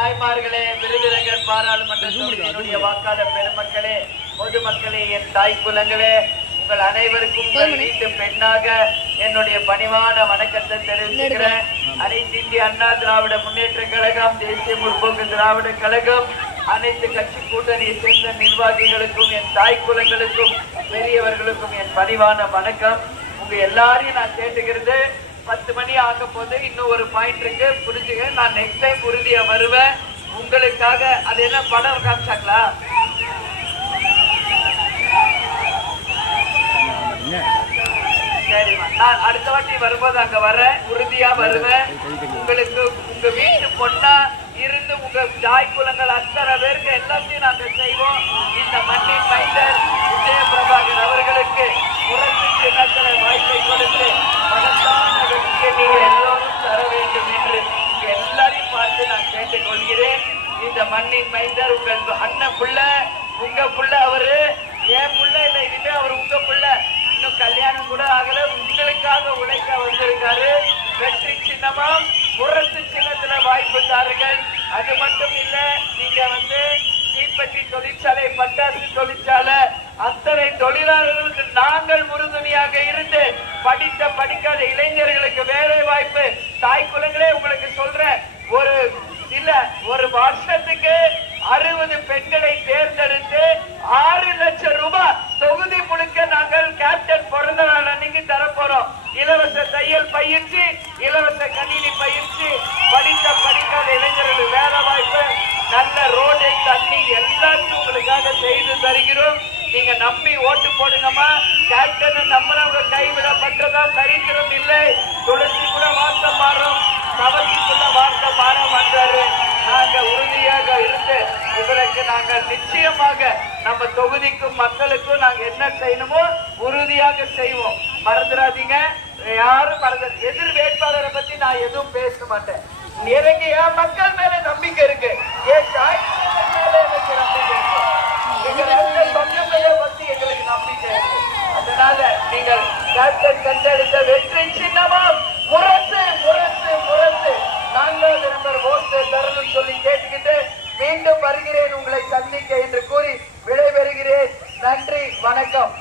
தாய்மார்களே விருதுநகர் பாராளுமன்ற தொகுதியினுடைய வாக்காளர் பெருமக்களே பொதுமக்களே என் தாய் குலங்களே உங்கள் அனைவருக்கும் வீட்டு பெண்ணாக என்னுடைய பணிவான வணக்கத்தை தெரிவிக்கிறேன் அனைத்து இந்திய அண்ணா திராவிட முன்னேற்ற கழகம் தேசிய முற்போக்கு திராவிட கழகம் அனைத்து கட்சி கூட்டணியை சேர்ந்த நிர்வாகிகளுக்கும் என் தாய் குலங்களுக்கும் பெரியவர்களுக்கும் என் பணிவான வணக்கம். உங்க எல்லாரையும் நான் கேட்டுக்கிறது பத்து மணி ஆக போது இன்னும் ஒரு பாயிண்ட் இருக்கு. புரிஞ்சுங்க. நான் நெக்ஸ்ட் டைம் உறுதியா வருவேன். உங்களுக்காக அது என்ன படம் காமிச்சாங்களா? சரிம்மா நான் அடுத்த வாட்டி வரும்போது அங்க வரேன் உறுதியா வருவேன். உங்களுக்கு உங்க வீட்டு பொண்ணா இருந்து உங்க தாய் குலங்கள் அத்தனை பேர் எல்லாத்தையும் நாங்க செய்வோம் இந்த மண்ணின் மைந்தர் விஜயபிரபாகர் அவர்களுக்கு புரட்சி சின்னத்தில வாய்ப்பை கொடுத்து மகத்தான வெற்றியை நீங்க எல்லோரும் தர வேண்டும் என்று உங்க எல்லாரையும் பார்த்து நான் கேட்டுக்கொள்கிறேன் மைண்டர் உங்க மைந்தர் அண்ணன் புள்ள உங்க புள்ள அவரு. என் புள்ள இல்ல இனிமே அவர் உங்க புள்ள. இன்னும் கல்யாணம் கூட ஆகல. உங்களுக்காக உழைக்க வந்திருக்காரு. வெற்றி சின்னமும் புரட்சி சின்னத்துல வாய்ப்பு தாருங்கள். அது மட்டும் இல்ல நீங்க வந்து தீப்பெட்டி தொழிற்சாலை பட்டாசு தொழிற்சாலை அத்தனை தொழிலாளர்களுக்கு நாங்கள் உறுதுணையாக இருந்து படித்த படிக்காத இளைஞர்களுக்கு வேலை வாய்ப்பு தாய் குலங்களே உங்களுக்கு சொல்றேன் ஒரு இல்ல ஒரு வருஷத்துக்கு அறுபது பெண்களை தேர்ந்தெடுத்து ஆறு லட்சம் ரூபாய் தொகுதி முழுக்க நாங்கள் கேப்டன் பிறந்த நாள் அன்னைக்கு தரப்போறோம். இலவச தையல் பயிற்சி இலவச கணினி பயிற்சி படித்த படிக்காத இளைஞர்கள் வேலை வாய்ப்பு நல்ல ரோடு தண்ணி எல்லாத்தையும் உங்களுக்காக செய்து தருகிறோம். நீங்க நம்பி ஓட்டு போடுங்கம்மா. கேப்டன் நம்மளவங்க கைவிடப்பட்டதா சரித்திரம் இல்லை. துளசி கூட வார்த்தை மாறும். சபதிக்குள்ள வார்த்தை மாற என்றாரு நாங்க உறுதியாக இருந்து உங்களுக்கு நாங்கள் நிச்சயமாக நம்ம தொகுதிக்கும் மக்களுக்கும் நாங்கள் என்ன செய்யணுமோ உறுதியாக செய்வோம். மறந்துடாதீங்க. யாரும் மறந்து எதிர் வேட்பாளரை பத்தி நான் எதுவும் பேச மாட்டேன். எனக்கு என் மக்கள் மேல நம்பிக்கை இருக்கு. என் தாய் மேல எனக்கு நம்பிக்கை இருக்கு. எங்க ரெண்டு சொந்தங்களை பத்தி எங்களுக்கு நம்பிக்கை இருக்கு. அதனால நீங்கள் கண்டெடுத்த வெற்றி சின்னமா முரசு முரசு மீண்டும் வருகிறேன் உங்களை சந்திக்க என்று கூறி விடைபெறுகிறேன். நன்றி வணக்கம்.